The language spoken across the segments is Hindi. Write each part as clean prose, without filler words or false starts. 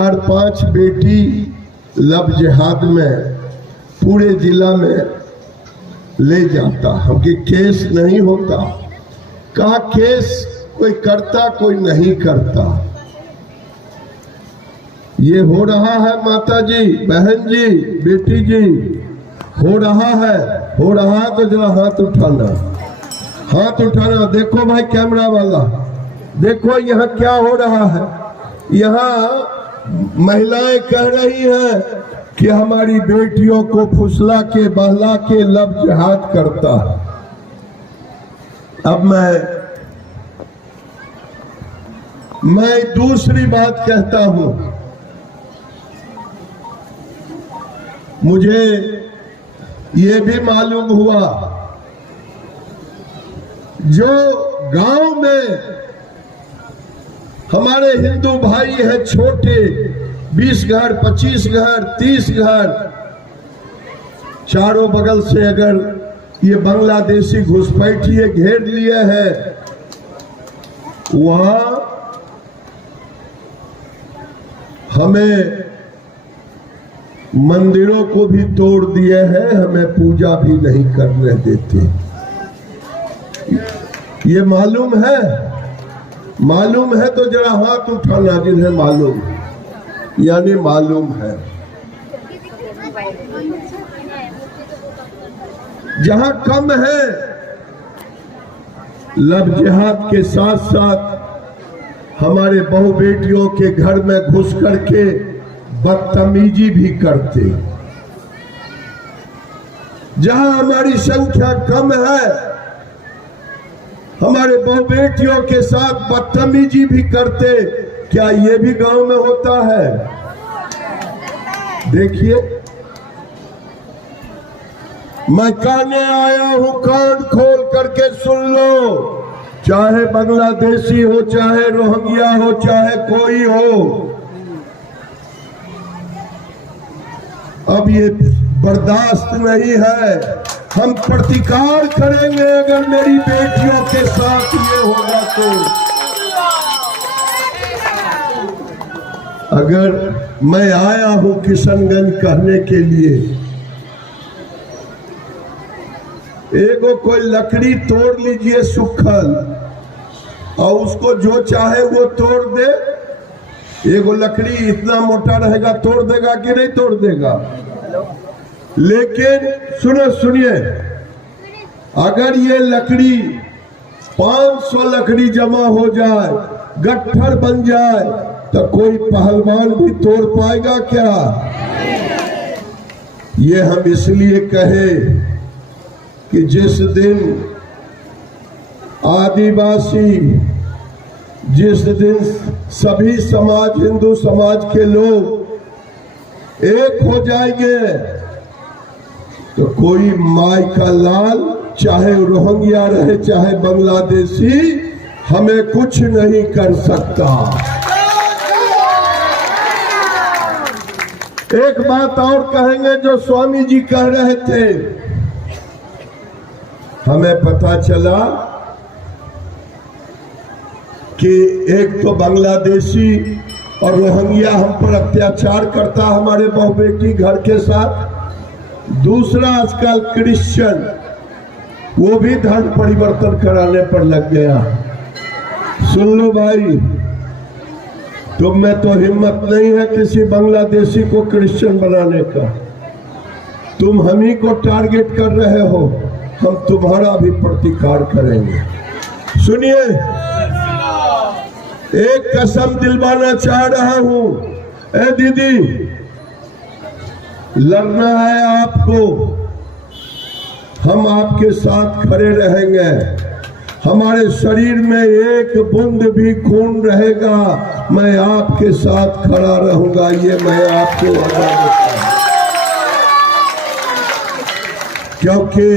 4-5 बेटी लब जिहाद में पूरे जिला में ले जाता, हमके केस नहीं होता। कहा केस कोई करता कोई नहीं करता। ये हो रहा है माता जी, बहन जी, बेटी जी, हो रहा है। हो रहा है तो जरा हाथ उठाना, हाथ उठाना। देखो भाई कैमरा वाला, देखो यहाँ क्या हो रहा है। यहाँ महिलाएं कह रही हैं कि हमारी बेटियों को फुसला के बहला के लब जिहाद करता है। अब मैं दूसरी बात कहता हूं। मुझे ये भी मालूम हुआ जो गांव में हमारे हिंदू भाई है छोटे, 20 घर, 25 घर, 30 घर, चारों बगल से अगर ये बांग्लादेशी घुसपैठिए घेर लिए हैं, वहां हमें मंदिरों को भी तोड़ दिए हैं, हमें पूजा भी नहीं करने देते। ये मालूम है? मालूम है तो जरा हाथ उठाना जिन्हें मालूम, यानी मालूम है। जहां कम है, लब जिहाद के साथ साथ हमारे बहु बेटियों के घर में घुस करके बदतमीजी भी करते। जहां हमारी संख्या कम है, हमारे बहु बेटियों के साथ बदतमीजी भी करते। क्या ये भी गांव में होता है? देखिए, मैं कहने आया हूं, कान खोल करके सुन लो। चाहे बांग्लादेशी हो, चाहे रोहिंग्या हो, चाहे कोई हो, अब ये बर्दाश्त नहीं है। हम प्रतिकार करेंगे अगर मेरी बेटियों के साथ ये होगा तो। अगर मैं आया हूं किशनगंज कहने के लिए, एगो कोई लकड़ी तोड़ लीजिए सुखल, और उसको जो चाहे वो तोड़ दे। एगो लकड़ी इतना मोटा रहेगा, तोड़ देगा कि नहीं तोड़ देगा? लेकिन सुनिए, अगर ये लकड़ी 500 लकड़ी जमा हो जाए, गट्ठर बन जाए, तो कोई पहलवान भी तोड़ पाएगा क्या? ये हम इसलिए कहे कि जिस दिन आदिवासी, जिस दिन सभी समाज, हिंदू समाज के लोग एक हो जाएंगे, तो कोई माई का लाल, चाहे रोहिंग्या रहे चाहे बांग्लादेशी, हमें कुछ नहीं कर सकता। एक बात और कहेंगे जो स्वामी जी कह रहे थे। हमें पता चला कि एक तो बांग्लादेशी और रोहिंग्या हम पर अत्याचार करता हमारे बहु बेटी घर के साथ। दूसरा, आजकल क्रिश्चियन वो भी धर्म परिवर्तन कराने पर लग गया। सुन लो भाई, तुम में तो हिम्मत नहीं है किसी बांग्लादेशी को क्रिश्चियन बनाने का। तुम हम ही को टारगेट कर रहे हो, हम तुम्हारा भी प्रतिकार करेंगे। सुनिए, एक कसम दिलवाना चाह रहा हूं। ए दीदी, लड़ना है आपको, हम आपके साथ खड़े रहेंगे। हमारे शरीर में एक बूंद भी खून रहेगा, मैं आपके साथ खड़ा रहूंगा। ये मैं आपको वादा देता हूं। क्योंकि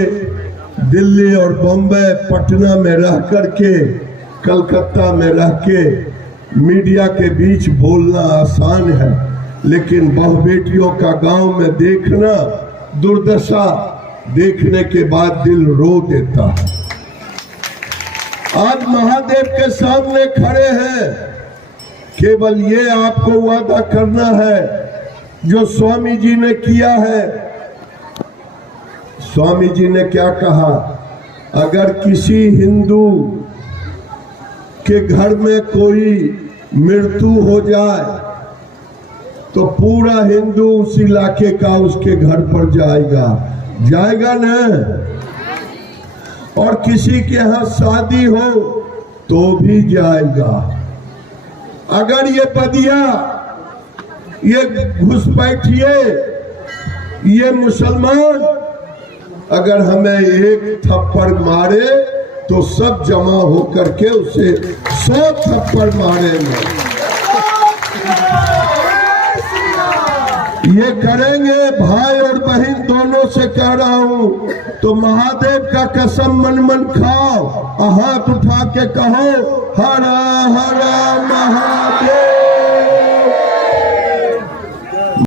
दिल्ली और बॉम्बे, पटना में रह करके, कलकत्ता में रह के मीडिया के बीच बोलना आसान है, लेकिन बहु बेटियों का गांव में देखना, दुर्दशा देखने के बाद दिल रो देता है। आज महादेव के सामने खड़े हैं, केवल ये आपको वादा करना है जो स्वामी जी ने किया है। स्वामी जी ने क्या कहा, अगर किसी हिंदू के घर में कोई मृत्यु हो जाए तो पूरा हिंदू उस इलाके का उसके घर पर जाएगा ना। और किसी के यहाँ शादी हो तो भी जाएगा। अगर ये बदिया, ये घुसपैठिए, ये मुसलमान अगर हमें एक थप्पड़ मारे तो सब जमा होकर के उसे 100 थप्पड़ मारेंगे। ये करेंगे, भाई और बहन दोनों से कह रहा हूं। तो महादेव का कसम मन खाओ, हाथ उठा के कहो हर हर महा